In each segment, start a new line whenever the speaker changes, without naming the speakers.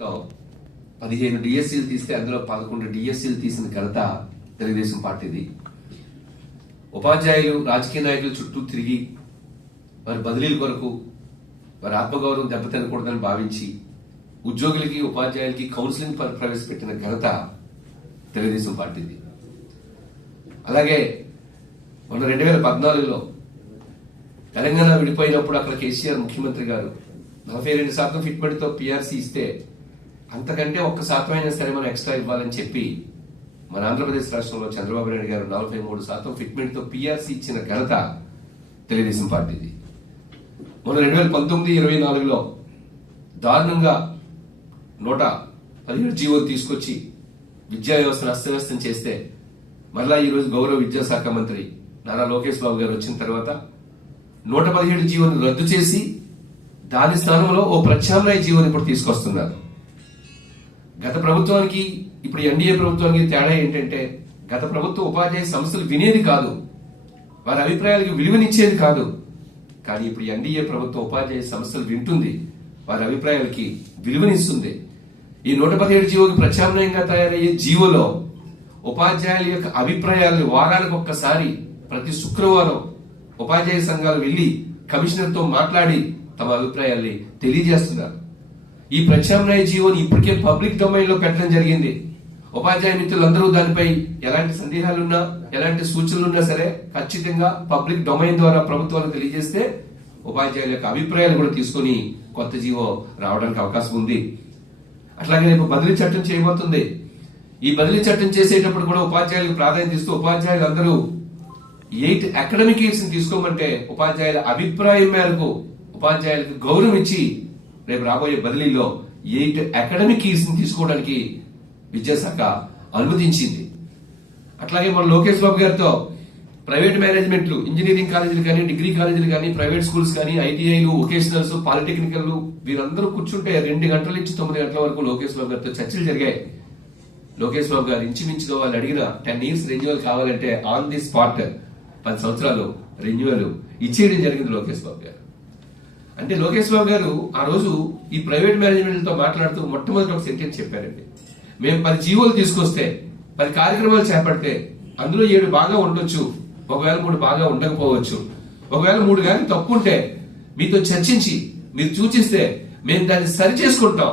లో పదిహేను డిఎస్సీలు తీస్తే అందులో పదకొండు డిఎస్సీలు తీసిన ఘనత తెలుగుదేశం పార్టీది. ఉపాధ్యాయులు రాజకీయ నాయకులు చుట్టూ తిరిగి వారి బదిలీల కొరకు వారి ఆత్మగౌరవం దెబ్బతినకూడదని భావించి ఉద్యోగులకి ఉపాధ్యాయులకి కౌన్సిలింగ్ ప్రవేశపెట్టిన ఘనత తెలుగుదేశం పార్టీది. అలాగే మొన్న రెండు వేల పద్నాలుగులో తెలంగాణ విడిపోయినప్పుడు అక్కడ కేసీఆర్ ముఖ్యమంత్రి గారు నలభై రెండు శాతం ఫిట్మెంట్తో పీఆర్సీ పిఆర్సీ ఇస్తే అంతకంటే ఒక్క శాతమైన సరే మనం ఎక్స్ట్రా ఇవ్వాలని చెప్పి మన ఆంధ్రప్రదేశ్ రాష్ట్రంలో చంద్రబాబు నాయుడు గారు నలభై మూడు శాతం ఫిట్మెంట్తో పిఆర్సీ ఇచ్చిన ఘనత తెలుగుదేశం పార్టీది. మొన్న రెండు వేల పంతొమ్మిది ఇరవై నాలుగులో దారుణంగా నూట పదిహేడు జీవోలు తీసుకొచ్చి విద్యా వ్యవస్థను అస్తవ్యస్తం చేస్తే మరలా ఈరోజు గౌరవ విద్యాశాఖ మంత్రి నారా లోకేష్ బాబు గారు వచ్చిన తర్వాత నూట పదిహేడు జీవోను రద్దు చేసి దాని స్థానంలో ఓ ప్రత్యామ్నాయ జీవోని ఇప్పుడు తీసుకొస్తున్నారు. గత ప్రభుత్వానికి ఇప్పుడు ఎన్డీఏ ప్రభుత్వానికి తేడా ఏంటంటే గత ప్రభుత్వం ఉపాధ్యాయ సంస్థలు వినేది కాదు. వారి అభిప్రాయాలకు విలువనిచ్చేది కాదు. కానీ ఇప్పుడు ఎన్డీఏ ప్రభుత్వం ఉపాధ్యాయ సంస్థలు వింటుంది. వారి అభిప్రాయాలకి విలువనిస్తుంది. ఈ నూట పదిహేడు జీవోకి ప్రత్యామ్నాయంగా తయారయ్యే జీవోలో ఉపాధ్యాయుల యొక్క అభిప్రాయాలను వారానికి ఒక్కసారి ప్రతి శుక్రవారం ఉపాధ్యాయ సంఘాలు వెళ్ళి కమిషనర్తో మాట్లాడి తమ అభిప్రాయాల్ని తెలియజేస్తున్నారు. ఈ ప్రత్యామ్నాయ జీవోని ఇప్పటికే పబ్లిక్ డొమైన్లో పెట్టడం జరిగింది. ఉపాధ్యాయ మిత్రులందరూ దానిపై ఎలాంటి సందేహాలున్నా ఎలాంటి సూచనలున్నా సరే ఖచ్చితంగా పబ్లిక్ డొమైన్ ద్వారా ప్రభుత్వాలు తెలియజేస్తే ఉపాధ్యాయుల యొక్క అభిప్రాయాలు కూడా తీసుకొని కొత్త జీవో రావడానికి అవకాశం ఉంది. అట్లాగే రేపు బదిలీ చట్టం చేయబోతుంది. ఈ బదిలీ చట్టం చేసేటప్పుడు కూడా ఉపాధ్యాయులకు ప్రాధాన్యత ఇస్తూ ఉపాధ్యాయులందరూ ఎయిట్ అకాడమిక్ ఇయర్స్ తీసుకోమంటే ఉపాధ్యాయుల అభిప్రాయం మేరకు ఉపాధ్యాయులకు గౌరవం ఇచ్చి రేపు రాబోయే బదిలీలో ఎయిట్ అకాడమిక్ ఇయర్స్ తీసుకోవడానికి విద్యాశాఖ అనుమతించింది. అట్లాగే మన లోకేష్ బాబు గారితో ప్రైవేట్ మేనేజ్మెంట్లు ఇంజనీరింగ్ కాలేజీలు కానీ డిగ్రీ కాలేజీలు కానీ ప్రైవేట్ స్కూల్స్ కానీ ఐటీఐలు వొకేషనల్స్ పాలిటెక్నికల్ వీరందరూ కూర్చుంటే రెండు గంటల నుంచి తొమ్మిది గంటల వరకు లోకేష్ బాబు గారితో చర్చలు జరిగాయి. లోకేష్ బాబు గారు ఇంచుమించుగా వాళ్ళు అడిగిన టెన్ ఇయర్స్ రెన్యువల్ కావాలంటే ఆన్ ది స్పాట్ పది సంవత్సరాలు రెన్యువల్ ఇచ్చేయడం జరిగింది లోకేష్ బాబు గారు. అంటే లోకేష్ బాబు గారు ఆ రోజు ఈ ప్రైవేట్ మేనేజ్మెంట్తో మాట్లాడుతూ మొట్టమొదటి ఒక సెంటెన్స్ చెప్పారండి. మేము పది జీవోలు తీసుకొస్తే పది కార్యక్రమాలు చేపడితే అందులో ఏడు బాగా ఉండొచ్చు ఒకవేళ మూడు బాగా ఉండకపోవచ్చు. ఒకవేళ మూడు కానీ తప్పు ఉంటే మీతో చర్చించి మీరు సూచిస్తే మేము దాన్ని సరి చేసుకుంటాం.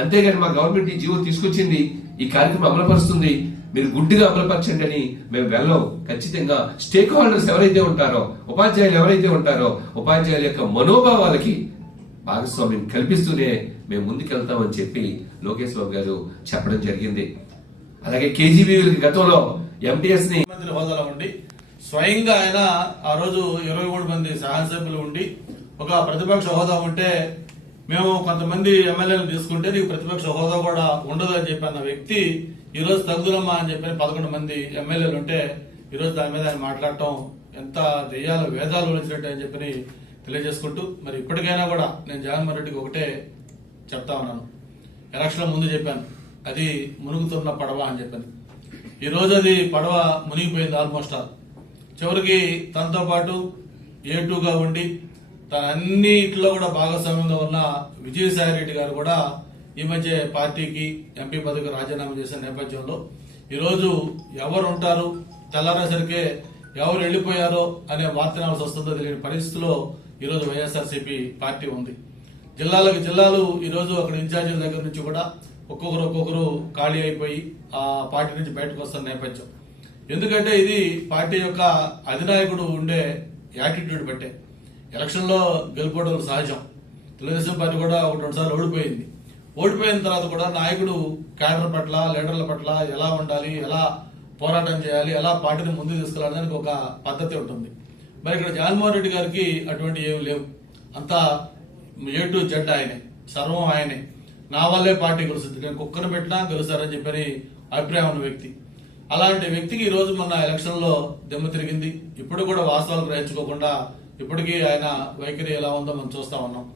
అంతేగాని మా గవర్నమెంట్ ఈ జీవో తీసుకొచ్చింది ఈ కార్యక్రమం అమలుపరుస్తుంది మీరు గుడ్డిగా అమలుపరచండి అని మేము వెళ్ళం. ఖచ్చితంగా స్టేక్ హోల్డర్స్ ఎవరైతే ఉంటారో ఉపాధ్యాయులు ఎవరైతే ఉంటారో ఉపాధ్యాయుల యొక్క మనోభావాలకి భాగస్వామ్యం కల్పిస్తూనే మేము ముందుకెళ్తామని చెప్పి లోకేష్ బాబు గారు చెప్పడం జరిగింది. అలాగే కేజీబీ గతంలో ఎంటీఎస్ని
మంత్రి హోదాలో ఉండి స్వయంగా ఆయన ఆ రోజు ఇరవై మూడు మంది శాసనసభ్యులు ఉండి ఒక ప్రతిపక్ష హోదా ఉంటే మేము కొంతమంది ఎమ్మెల్యేలు తీసుకుంటే నీకు ప్రతిపక్ష హోదా కూడా ఉండదు అని చెప్పి అన్న వ్యక్తి ఈ రోజు అని చెప్పి పదకొండు మంది ఎమ్మెల్యేలు ఉంటే ఈ రోజు దాని మీద ఆయన మాట్లాడటం ఎంత దెయ్యాలు వేదాలు వచ్చినట్టు అని చెప్పి తెలియజేసుకుంటూ మరి ఇప్పటికైనా కూడా నేను జగన్మోహన్ రెడ్డికి ఒకటే చెప్తా ఉన్నాను. ఎలక్షన్ ముందు చెప్పాను అది మునుగుతున్న పడవ అని చెప్పాను. ఈ అది పడవ మునిగిపోయింది ఆల్మోస్ట్ ఆల్. చివరికి తనతో పాటు ఏ టూగా ఉండి అన్నిట్లో కూడా భాగస్వామ్యంలో ఉన్న విజయసాయి రెడ్డి గారు కూడా ఈ మధ్య పార్టీకి ఎంపీ పదవికి రాజీనామా చేసిన నేపథ్యంలో ఈరోజు ఎవరు ఉంటారు తెల్లారేసరికే ఎవరు వెళ్ళిపోయారో అనే వార్త వినాల్సి వస్తుందో తెలియని పరిస్థితిలో ఈరోజు వైఎస్ఆర్సీపీ పార్టీ ఉంది. జిల్లాలకు జిల్లాలు ఈరోజు అక్కడ ఇన్ఛార్జీల దగ్గర నుంచి కూడా ఒక్కొక్కరు ఒక్కొక్కరు ఖాళీ అయిపోయి ఆ పార్టీ నుంచి బయటకు వస్తున్న నేపథ్యం. ఎందుకంటే ఇది పార్టీ యొక్క అధినాయకుడు ఉండే యాటిట్యూడ్ బట్టే. ఎలక్షన్లో గెలుపోవడం సహజం. తెలుగుదేశం పార్టీ కూడా ఒక రెండు సార్లు ఓడిపోయింది. ఓడిపోయిన తర్వాత కూడా నాయకుడు క్యాడర్ పట్ల లీడర్ల పట్ల ఎలా ఉండాలి ఎలా పోరాటం చేయాలి ఎలా పార్టీని ముందుకు తీసుకెళ్ళడానికి ఒక పద్ధతి ఉంటుంది. మరి ఇక్కడ జగన్మోహన్ రెడ్డి గారికి అటువంటి ఏమి లేవు. అంతా ఏ టు జెడ్ ఆయనే సర్వం ఆయనే. నా వల్లే పార్టీ గెలుస్తుంది. నేను కుక్కను పెట్టినా గెలుస్తారని చెప్పని అభిప్రాయం ఉన్న వ్యక్తి. అలాంటి వ్యక్తికి ఈరోజు రోజు మొన్న ఎలక్షన్లో దెమ్మ తిరిగింది. ఇప్పుడు కూడా వాస్తవాలు గ్రహించుకోకుండా ఇప్పటికీ ఆయన వైఖరి ఎలా ఉందో మనం చూస్తా ఉన్నాం.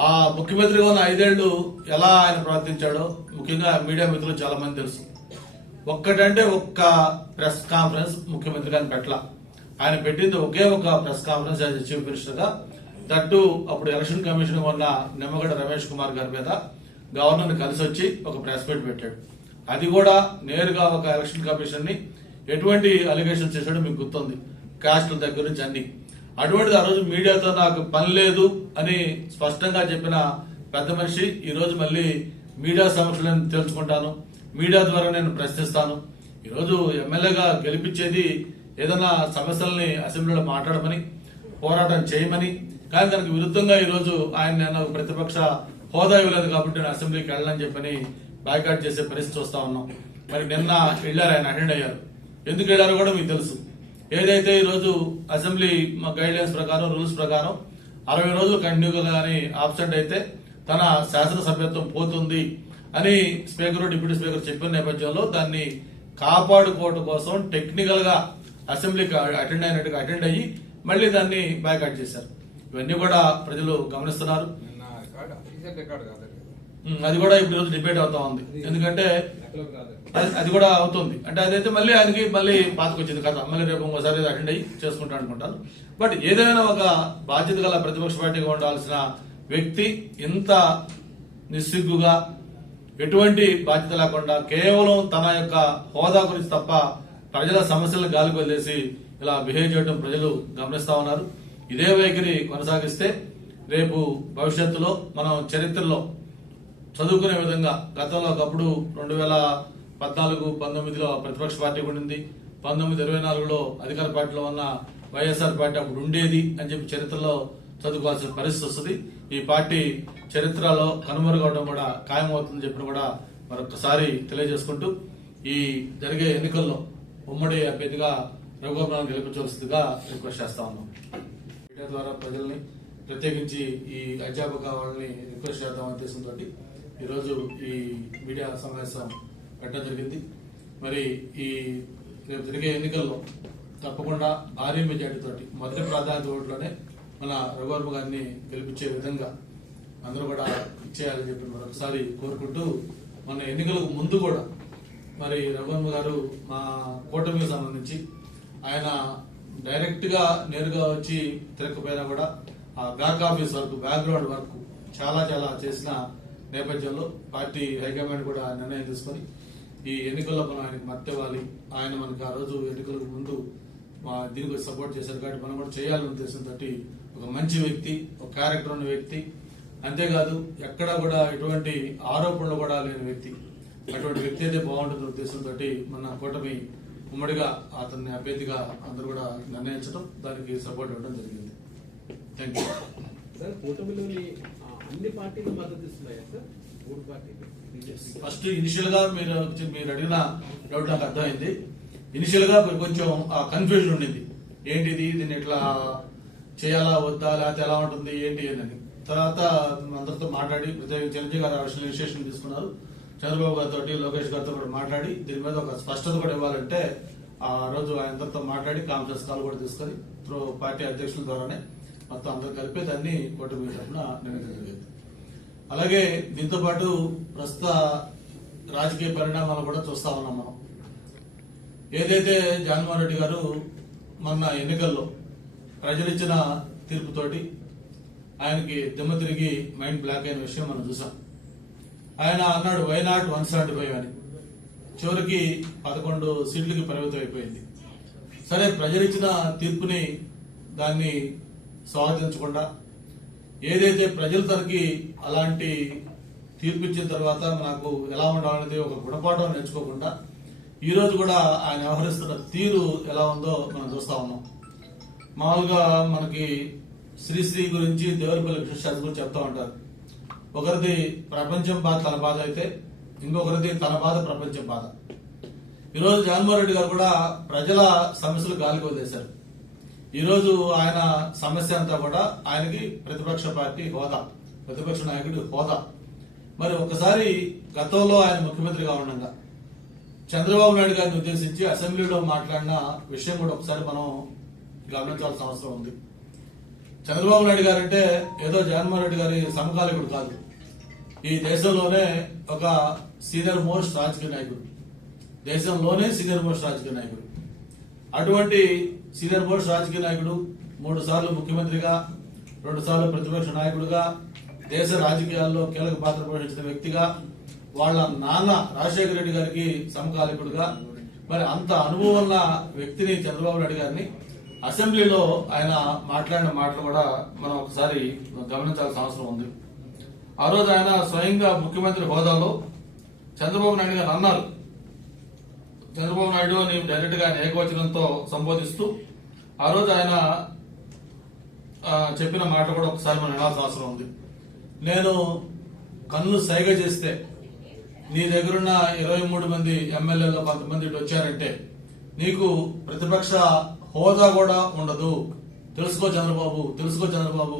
ఆ ముఖ్యమంత్రిగా ఉన్న ఐదేళ్ళు ఎలా ఆయన ప్రవర్తించాడో ముఖ్యంగా మీడియా మిత్రులు చాలా మంది తెలుసు. ఒక్కటంటే ఒక్క ప్రెస్ కాన్ఫరెన్స్ ముఖ్యమంత్రి గారిని పెట్టల. ఆయన పెట్టింది ఒకే ఒక ప్రెస్ కాన్ఫరెన్స్ యాజ్ చీఫ్ మినిస్టర్గా. దట్టు అప్పుడు ఎలక్షన్ కమిషన్ ఉన్న నిమ్మగడ్డ రమేష్ కుమార్ గారి మీద గవర్నర్ కలిసి వచ్చి ఒక ప్రెస్ మీట్ పెట్టాడు. అది కూడా నేరుగా ఒక ఎలక్షన్ కమిషన్ని ఎటువంటి అలిగేషన్ చేశాడో మీకు గుర్తుంది. కాస్ట్ల దగ్గర నుంచి అన్ని. అటువంటిది ఆ రోజు మీడియాతో నాకు పని లేదు అని స్పష్టంగా చెప్పిన పెద్ద మనిషి ఈరోజు మళ్ళీ మీడియా సమస్యలను నేను తెలుసుకుంటాను మీడియా ద్వారా నేను ప్రశ్నిస్తాను. ఈరోజు ఎమ్మెల్యేగా గెలిపించేది ఏదైనా సమస్యల్ని అసెంబ్లీలో మాట్లాడమని పోరాటం చేయమని కానీ దానికి విరుద్ధంగా ఈరోజు ఆయన నేను ప్రతిపక్ష హోదా ఇవ్వలేదు కాబట్టి నేను అసెంబ్లీకి వెళ్ళని చెప్పని బైకాట్ చేసే పరిస్థితి చూస్తా ఉన్నాం. మరి నిన్న వెళ్ళారు ఆయన అటెండ్ అయ్యారు. ఎందుకు వెళ్ళారో కూడా మీకు తెలుసు. ఏదైతే ఈరోజు అసెంబ్లీ గైడ్ లైన్స్ ప్రకారం రూల్స్ ప్రకారం అరవై రోజులు కంటిన్యూగా కానీ ఆబ్సెంట్ అయితే తన శాసనసభ్యత్వం పోతుంది అని స్పీకర్ డిప్యూటీ స్పీకర్ చెప్పిన నేపథ్యంలో దాన్ని కాపాడుకోవడం కోసం టెక్నికల్గా అసెంబ్లీకి అటెండ్ అయినట్టుగా అటెండ్ అయ్యి మళ్ళీ దాన్ని బ్యాక్అట్ చేశారు. ఇవన్నీ కూడా ప్రజలు గమనిస్తున్నారు.
అది.
కూడా ఇప్పుడు ఈరోజు డిబేట్ అవుతా ఉంది. ఎందుకంటే అది- కూడా అవుతుంది. అంటే అదైతే మళ్ళీ ఆయనకి మళ్ళీ పాతకొచ్చింది కథ. మళ్ళీ రేపు ఇంకోసారి అటెండ్ అయ్యి చేసుకుంటా అనుకుంటాను బట్ ఏదైనా ఒక బాధ్యత గల ప్రతిపక్ష పార్టీగా ఉండాల్సిన వ్యక్తి ఇంత నిస్సిగ్గుగా ఎటువంటి బాధ్యత లేకుండా కేవలం తన యొక్క హోదా గురించి తప్ప ప్రజల సమస్యలను గాలికి వదిలేసి ఇలా బిహేవ్ చేయడం ప్రజలు గమనిస్తా ఉన్నారు. ఇదే వైఖరి కొనసాగిస్తే రేపు భవిష్యత్తులో మనం చరిత్రలో చదువుకునే విధంగా గతంలో ఒకప్పుడు రెండు వేల పద్నాలుగు పంతొమ్మిదిలో ప్రతిపక్ష పార్టీ ఉండింది. పంతొమ్మిది ఇరవై నాలుగులో అధికార పార్టీలో ఉన్న వైఎస్ఆర్ పార్టీ అప్పుడు ఉండేది అని చెప్పి చరిత్రలో చదువుకోవాల్సిన పరిస్థితి వస్తుంది. ఈ పార్టీ చరిత్రలో కనుమరుగవడం కూడా ఖాయమవుతుందని చెప్పిన కూడా మరొకసారి తెలియజేసుకుంటూ ఈ జరిగే ఎన్నికల్లో ఉమ్మడి అభ్యర్థిగా రఘుగోపాలను గెలిపించవలసిందిగా రిక్వెస్ట్ చేస్తా ఉన్నాం. మీడియా ద్వారా ప్రజల్ని ప్రత్యేకించి ఈ అధ్యాపక వాళ్ళని రిక్వెస్ట్ చేద్దాం ఉద్దేశంతో ఈరోజు ఈ మీడియా సమావేశం పెట్టడం జరిగింది. మరి ఈ రేపు జరిగే ఎన్నికల్లో తప్పకుండా భారీ మెజార్టీతోటి మొదటి ప్రాధాన్యత ఓట్లోనే మన రఘువర్మ గారిని గెలిపించే విధంగా అందరూ కూడా ఇచ్చేయాలని చెప్పి మరొకసారి కోరుకుంటూ మన ఎన్నికలకు ముందు కూడా మరి రఘువర్మ గారు మా కూటమికి సంబంధించి ఆయన డైరెక్ట్గా నేరుగా వచ్చి తిరగకపోయినా కూడా ఆ back office work background work చాలా చాలా చేసిన నేపథ్యంలో పార్టీ హైకమాండ్ కూడా నిర్ణయం తీసుకొని ఈ ఎన్నికల్లో మనం ఆయనకు మద్దతు ఆయన మనకు ఆ రోజు ఎన్నికలకు ముందు మా దీనికి సపోర్ట్ చేశారు కాబట్టి మనం కూడా చేయాలని ఉద్దేశం తోటి ఒక మంచి వ్యక్తి ఒక క్యారెక్టర్ ఉన్న వ్యక్తి. అంతేకాదు ఎక్కడా కూడా ఎటువంటి ఆరోపణలు కూడా లేని వ్యక్తి. అటువంటి వ్యక్తి అయితే బాగుంటుంది ఉద్దేశంతో మన కూటమి ఉమ్మడిగా అతన్ని అభ్యర్థిగా అందరూ కూడా నిర్ణయించడం దానికి సపోర్ట్ ఇవ్వడం జరిగింది. థ్యాంక్ యూ
కూటమిలోని అన్ని పార్టీలు మద్దతు ఇస్తున్నాయా సార్? మూడు పార్టీలు.
ఫస్ట్ ఇనిషియల్గా మీరు మీరు అడిగిన డౌట్ నాకు అర్థమైంది. ఇనిషియల్గా కొంచెం కన్ఫ్యూజన్ ఉండింది. ఏంటిది? దీన్ని ఇట్లా చేయాలా వద్దా? లేకపోతే ఎలా ఉంటుంది? ఏంటి అని తర్వాత అందరితో మాట్లాడి ప్రత్యేక చిరంజీవి గారు అవసరం ఇనిషియేషన్ తీసుకున్నారు. చంద్రబాబు గారితో లోకేష్ గారితో కూడా మాట్లాడి దీని మీద ఒక స్పష్టత కూడా ఇవ్వాలంటే ఆ రోజు ఆయనతో మాట్లాడి కాన్ఫరెన్స్ కాల్ కూడా తీసుకొని త్రో పార్టీ అధ్యక్షుల ద్వారానే మొత్తం అందరు కలిపి దాన్ని కూటమి తరఫున నిర్ణయించడం జరిగింది అలాగే దీంతో పాటు ప్రస్తుత రాజకీయ పరిణామాలు కూడా చూస్తా ఉన్నాం మనం. ఏదైతే జగన్మోహన్ రెడ్డి గారు మొన్న ఎన్నికల్లో ప్రజలిచ్చిన తీర్పుతోటి ఆయనకి దిమ్మ తిరిగి మైండ్ బ్లాక్ అయిన విషయం మనం చూసాం. ఆయన అన్నాడు why not one seventy five అని? చివరికి పదకొండు సీట్లకి పరిమితం అయిపోయింది సరే ప్రజలిచ్చిన తీర్పుని దాన్ని స్వాగతించకుండా ఏదైతే ప్రజలు తనకి అలాంటి తీర్పు ఇచ్చిన తర్వాత నాకు ఎలా ఉండాలనేది ఒక గుణపాఠం నేర్చుకోకుండా ఈరోజు కూడా ఆయన వ్యవహరిస్తున్న తీరు ఎలా ఉందో మనం చూస్తా ఉన్నాం. మామూలుగా మనకి శ్రీశ్రీ గురించి దేవరిపల్లి కృష్ణశాస్త్రి గురించి చెప్తా ఉంటారు. ఒకరిది ప్రపంచం బాధ తన బాధ అయితే ఇంకొకరిది తన బాధ ప్రపంచం బాధ. ఈరోజు జగన్మోహన్ రెడ్డి గారు కూడా ప్రజల సమస్యలు గాలికి వదిలేశారు. ఈరోజు ఆయన సమస్య అంతా కూడా ఆయనకి ప్రతిపక్ష పార్టీ హోదా ప్రతిపక్ష నాయకుడి హోదా. మరి ఒకసారి గతంలో ఆయన ముఖ్యమంత్రిగా ఉండగా చంద్రబాబు నాయుడు గారిని ఉద్దేశించి అసెంబ్లీలో మాట్లాడిన విషయం కూడా ఒకసారి మనం గమనించాల్సిన అవసరం ఉంది. చంద్రబాబు నాయుడు గారు అంటే ఏదో జగన్మోహన్ రెడ్డి గారి సమకాలికుడు కాదు. ఈ దేశంలోనే ఒక సీనియర్ మోస్ట్ రాజకీయ నాయకుడు. దేశంలోనే సీనియర్ మోస్ట్ రాజకీయ నాయకుడు. అటువంటి సీనియర్ మోస్ట్ రాజకీయ నాయకుడు మూడు సార్లు ముఖ్యమంత్రిగా రెండు సార్లు ప్రతిపక్ష నాయకుడుగా దేశ రాజకీయాల్లో కీలక పాత్ర పోషించిన వ్యక్తిగా వాళ్ళ నాన్న రాజశేఖర రెడ్డి గారికి సమకాలికుడుగా మరి అంత అనుభవం ఉన్న వ్యక్తిని చంద్రబాబు నాయుడు గారిని అసెంబ్లీలో ఆయన మాట్లాడిన మాటలు కూడా మనం ఒకసారి గమనించాల్సిన అవసరం ఉంది. ఆ రోజు ఆయన స్వయంగా ముఖ్యమంత్రి హోదాలో చంద్రబాబు నాయుడు గారు అన్నారు చంద్రబాబు నాయుడు అని డైరెక్ట్గా ఏకవచనంతో సంబోధిస్తూ ఆ రోజు ఆయన చెప్పిన మాట కూడా ఒకసారి మనం వినాల్సిన అవసరం ఉంది. నేను కన్ను సైగ చేస్తే నీ దగ్గరున్న ఇరవై మూడు మంది ఎమ్మెల్యేలో కొంతమంది వచ్చారంటే నీకు ప్రతిపక్ష హోదా కూడా ఉండదు. తెలుసుకో చంద్రబాబు తెలుసుకో చంద్రబాబు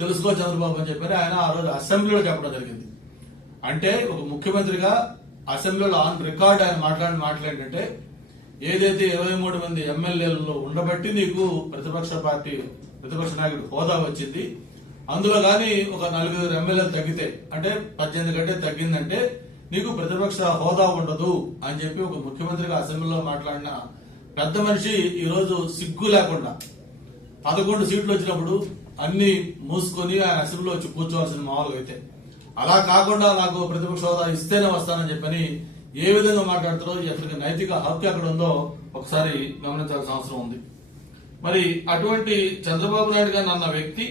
తెలుసుకో చంద్రబాబు అని చెప్పి ఆయన ఆ రోజు అసెంబ్లీలో చెప్పడం జరిగింది. అంటే ఒక ముఖ్యమంత్రిగా అసెంబ్లీలో ఆన్ రికార్డ్ ఆయన మాట్లాడిన మాటలు ఏదైతే ఇరవై మూడు మంది ఎమ్మెల్యేలలో ఉండబట్టి నీకు ప్రతిపక్ష పార్టీ ప్రతిపక్ష నాయకుడు హోదా వచ్చింది అందులో కానీ ఒక నలుగురు ఎమ్మెల్యేలు తగ్గితే అంటే పద్దెనిమిది కంటే తగ్గిందంటే నీకు ప్రతిపక్ష హోదా ఉండదు అని చెప్పి ఒక ముఖ్యమంత్రిగా అసెంబ్లీలో మాట్లాడిన పెద్ద మనిషి ఈరోజు సిగ్గు లేకుండా పదకొండు సీట్లు వచ్చినప్పుడు అన్ని మూసుకొని ఆయన అసెంబ్లీలో వచ్చి కూర్చోవాల్సిన మామూలుగా అయితే అలా కాకుండా నాకు ప్రతిపక్ష హోదా ఇస్తేనే వస్తానని చెప్పని ఏ విధంగా మాట్లాడుతారో అసలు నైతిక హక్కు ఎక్కడ ఉందో ఒకసారి గమనించాల్సిన అవసరం ఉంది. మరి అటువంటి చంద్రబాబు నాయుడు గారిని అన్న వ్యక్తి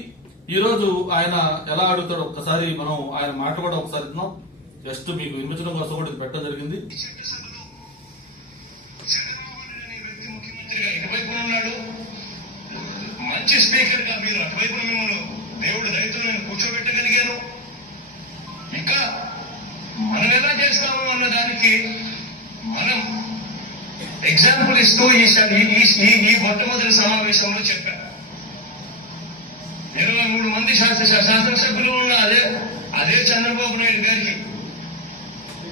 ఈ రోజు ఆయన ఎలా అడుగుతాడో ఒక్కసారి మనం ఆయన మాట కూడా ఒకసారి విందాం. జస్ట్ మీకు వినిపించడం కోసం కూడా ఇది పెట్టడం జరిగింది.
మంచి స్పీకర్గా మీరు అటువైపు మిమ్మల్ని దేవుడు దయతో నేను కూర్చోబెట్టగలిగాను. మనం ఎలా చేస్తాము అన్న దానికి మనం ఎగ్జాంపుల్ ఇస్తూ ఈ ఈ- మొట్టమొదటి సమావేశంలో చెప్పాను. ఇరవై మూడు మంది శాస్త్ర శాసనసభ్యులు ఉన్న అదే అదే చంద్రబాబు నాయుడు గారికి.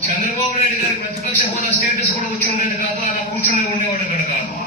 చంద్రబాబు నాయుడు గారి ప్రతిపక్ష హోదా స్టేటస్ కూడా వచ్చి ఉండేది కాదు అలా కూర్చుని ఉండేవాడు అక్కడ కాదు.